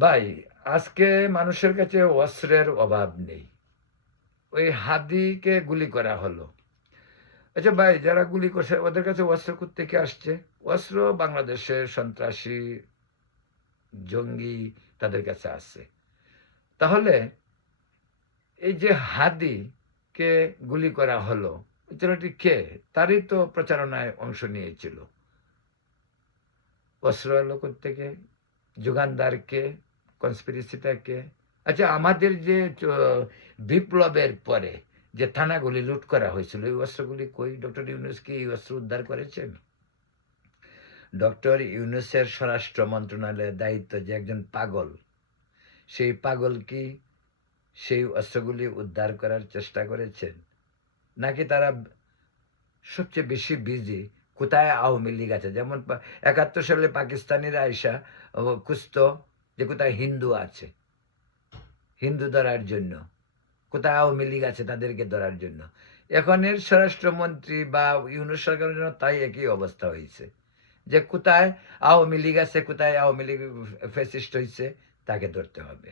ভাই, আজকে মানুষের কাছে অস্ত্রের অভাব নেই। ওই হাদিকে গুলি করা হলো। আচ্ছা ভাই, যারা গুলি করছে, ওদের কাছে অস্ত্র থেকে আসছে? অস্ত্র বাংলাদেশের সন্ত্রাসী, জঙ্গি তাদের কাছে আছে। তাহলে এই যে হাদিকে গুলি করা হলো ছেলেটি কে? তারই তো প্রচারণায় অংশ নিয়েছিল। অস্ত্র এলো থেকে যোগানদারকে কনস্পিরেসিটাকে আচ্ছা আমাদের যে বিপ্লবের পরে যে থানাগুলি লুট করা হয়েছিল, এই অস্ত্রগুলি কই? ডক্টর ইউনুস কি এই অস্ত্র উদ্ধার করেছেন? ডক্টর ইউনুসের স্বরাষ্ট্র মন্ত্রণালয়ের দায়িত্ব যে একজন পাগল, সেই পাগল কি সেই অস্ত্রগুলি উদ্ধার করার চেষ্টা করেছেন? নাকি তারা সবচেয়ে বেশি বিজি কোথায় আওয়ামী লীগ আছে? যেমন একাত্তর সালে পাকিস্তানিরা আইসা খুঁজত যে কোথায় হিন্দু আছে। হিন্দু ধরার জন্য। কোথায় আওয়ামী লীগ আছে তাদেরকে ধরার জন্য। এখনের স্বরাষ্ট্রমন্ত্রী বা ইউনুস সরকারের জন্য তাই একই অবস্থা হয়েছে যে কোথায় আওয়ামী লীগ আছে, কোথায় আওয়ামী লীগ ফেসিস্ট হয়েছে তাকে ধরতে হবে।